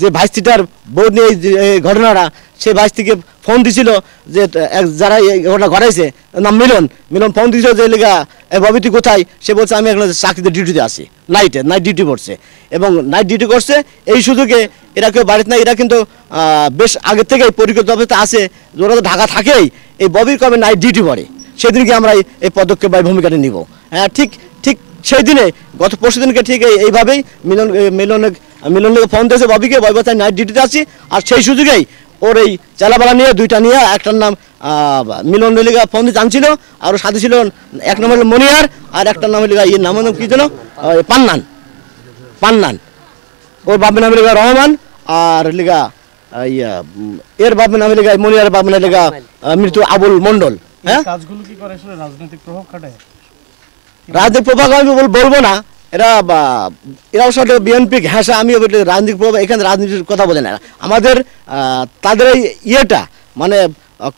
যে ভাইস্তিটার বউ নিয়ে এই ঘটনাটা, সেই ভাইস্তিকে ফোন দিছিল যে যারা এই ঘটনা ঘটাইছে, নাম মিলন ফোন দিয়েছিল যে লেগা ববি তুই কোথায়? সে বলছে আমি এখন চাকরিতে ডিউটিতে আসি, নাইট ডিউটি করছে এবং নাইট ডিউটি করছে। এই সুযোগে এরা কেউ বাড়িতে না, এরা কিন্তু বেশ আগে থেকেই পরিকল্পিত অবস্থা আছে, ওরা তো ঢাকা থাকেই, এই ববির কবে নাইট ডিউটি পড়ে সেদিনকে আমরা এই পদক্ষেপ বা ভূমিকাটা নিব। হ্যাঁ, ঠিক সেই দিনে গত পরশু দিনকে ঠিক এইভাবেই মিলনকে ফোন দিয়েছে ববিকে, ববি বলছে নাইট ডিউটিতে আছি। আর সেই সুযোগেই ওর এই চালাবালা নিয়ে দুইটা নিয়ে, একটার নাম মিলন রেলিগা ফোন দিয়ে জানছিল, আর সাথে ছিল এক নম্বর মনিয়ার, আর একটার নাম লেগা ইয়ের নাম কি যেন পান্নান। ওর বাপের নামে লেগা রহমান, আর লেগা এর বাপের নামে লেগা মনিয়ার বাপের নামে লেগা মৃত্যু আবুল মন্ডল। হ্যাঁ, কাজগুলো কি করে আসলে রাজনৈতিক প্রভাব খাটায়? রাজনৈতিক প্রভাব আমি বলবো না, এরা আসলে বিএনপি ঘেঁষা। আমি রাজনৈতিক প্রভাব, এখানে রাজনীতির কথা বলে না আমাদের। তাদের এই ইয়েটা মানে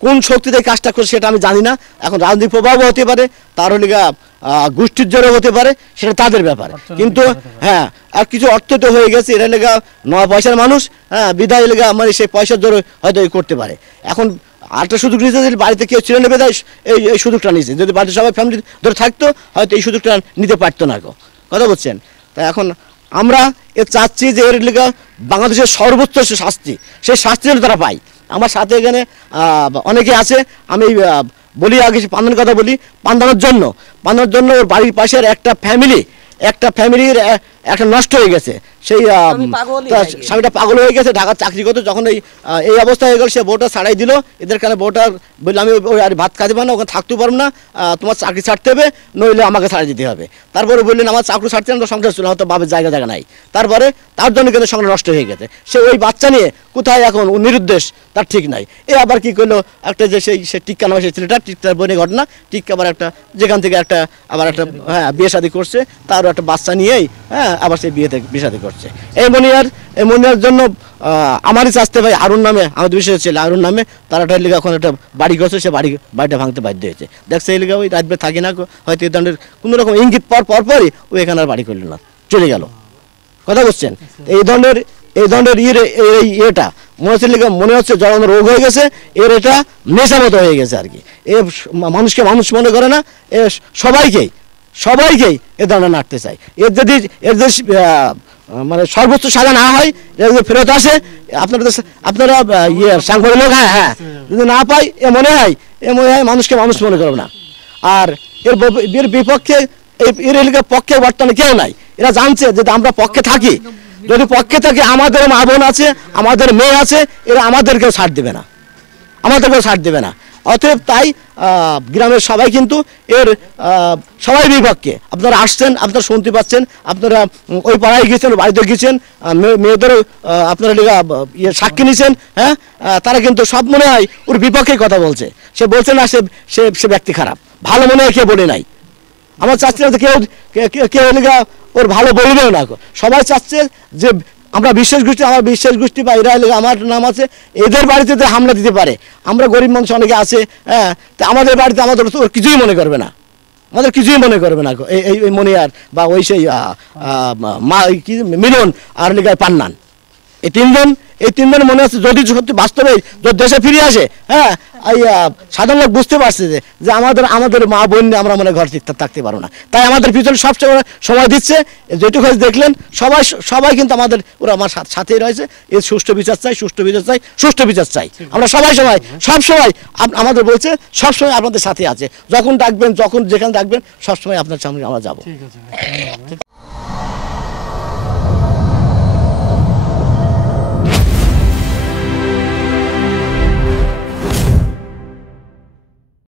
কোন শক্তিতে কাজটা করছে সেটা আমি জানি না। এখন রাজনৈতিক প্রভাবও হতে পারে, তার হলে গোষ্ঠীর জোরও হতে পারে, সেটা তাদের ব্যাপার। কিন্তু হ্যাঁ, আর কিছু অর্থ তো হয়ে গেছে, এটা লেগা 9 পয়সার মানুষ, হ্যাঁ, বিদায় লেগা মানে সেই পয়সার জোরে হয়তো করতে পারে। এখন আরেকটা সুযোগ নিয়েছে, বাড়িতে কেউ ছিল না বেদায় এই সুযোগটা নিয়েছে। যদি বাড়িতে সবাই ফ্যামিলি ধরে থাকতো হয়তো এই সুযোগটা নিতে পারতো না। কথা বলছেন? তা এখন আমরা চাচ্ছি যে এর লেগা বাংলাদেশের সর্বোচ্চ শাস্তি, সেই শাস্তি যেন তারা পায়। আমার সাথে এখানে অনেকে আছে, আমি বলি আগে পান্দানোর কথা বলি। পান্দানোর জন্য ওর বাড়ির পাশের একটা ফ্যামিলির একটা নষ্ট হয়ে গেছে। সেই স্বামীটা পাগল হয়ে গেছে, ঢাকার চাকরি করতো। যখন এই অবস্থা হয়ে গেল, সে বউটা ছাড়াই দিল। এদের কারণে বউটা বললো আমি আর ভাত খাইতে পারবো না, ওখানে থাকতে পারবো না, তোমার চাকরি ছাড়তে হবে, নইলে আমাকে ছাড়িয়ে দিতে হবে। তারপরে বললেন আমার চাকরি ছাড়তে আমরা সংসার ছিল, হয়তো বাবার জায়গা নাই। তারপরে তার জন্য কিন্তু সংসার নষ্ট হয়ে গেছে। সে ওই বাচ্চা নিয়ে কোথায় এখন নিরুদ্দেশ, তার ঠিক নাই। আবার কি করলো, একটা যে সে টিক্কা নামে সেই ছেলেটা, টিক্কার বোনের ঘটনা, টিক্কা আবার একটা যেখান থেকে আবার একটা হ্যাঁ বিয়ে শাদী করছে, তারও একটা বাচ্চা নিয়েই হ্যাঁ আবার সেই বিয়ে শাদী করছে। এই মনিয়ার জন্য আমারই চাষতে ভাই আরুন নামে, আমাদের বিশেষ ছেলে আরুন নামে, তার একটা লিগা এখন একটা বাড়ি করছে, সে বাড়িটা ভাঙতে বাধ্য হয়েছে। দেখছে এই লিগা ওই রাতবে থাকি না, হয়তো এই ধরনের কোনো রকম ইঙ্গিত পরপরই ওই এখানে আর বাড়ি করল না, চলে গেল। কথা বলছেন? এই ধরনের ইয়েটা মনে হচ্ছে জড়ানো রোগ হয়ে গেছে, এর এটা নেশা মতো হয়ে গেছে আর কি। এ মানুষকে মানুষ মনে করে না, এ সবাইকেই এ ধরনের নাড়তে চায়। এর যদি মানে সর্বোচ্চ সাজা না হয়, ফেরত আসে, আপনারা সাংবাদিক লোক, হ্যাঁ যদি না পাই, এ মনে হয় মানুষকে মানুষ মনে করবে না। আর এর বিপক্ষে এর এলাকার পক্ষে বর্তমানে কেউ নাই। এরা জানছে যে আমরা পক্ষে থাকি, যদি পক্ষে থাকি আমাদের মা বোন আছে, আমাদের মেয়ে আছে, এরা আমাদেরকেও ছাড় দেবে না। অতএব তাই গ্রামের সবাই কিন্তু এর সবাই বিপক্ষে। আপনারা আসছেন, আপনারা শুনতে পাচ্ছেন, আপনারা ওই পাড়ায় গিয়েছেন, বাড়িতে গিয়েছেন, মেয়েদেরও আপনারা সাক্ষী নিয়েছেন। হ্যাঁ, তারা কিন্তু সব মনে হয় ওর বিপক্ষে কথা বলছে। সে বলছে না সে ব্যক্তি খারাপ, ভালো মনে হয় কেউ বলে নাই। আমার চাচ্ছি না কেউ ওর ভালো বলবেও না। সবাই চাচ্ছে যে আমরা আমার বিশ্বাস গোষ্ঠী বা এরা আমার নাম আছে, এদের বাড়িতে হামলা দিতে পারে। আমরা গরিব মানুষ অনেকে আছে, হ্যাঁ, তো আমাদের বাড়িতে আমাদের ওর কিছুই মনে করবে না, এই মনিয়ার বা ওই সেই মিলন আর লিগায় পান্নান, এই তিনজন মনে হচ্ছে যদি সত্যি বাস্তবে যদি দেশে ফিরে আসে, হ্যাঁ, সাধারণ লোক বুঝতে পারছে যে আমাদের মা বোন নিয়ে আমরা মনে ঘর থাকতে পারবো না। তাই আমাদের পিছনে সবসময় সময় দিচ্ছে। যেটুকু দেখলেন সবাই কিন্তু ওরা আমার সাথেই রয়েছে। এর সুষ্ঠু বিচার চাই। আমরা সব সময় আমাদের বলছে সবসময় আপনাদের সাথে আছে, যখন ডাকবেন, যেখানে ডাকবেন, সবসময় আপনার সামনে আমরা যাবো।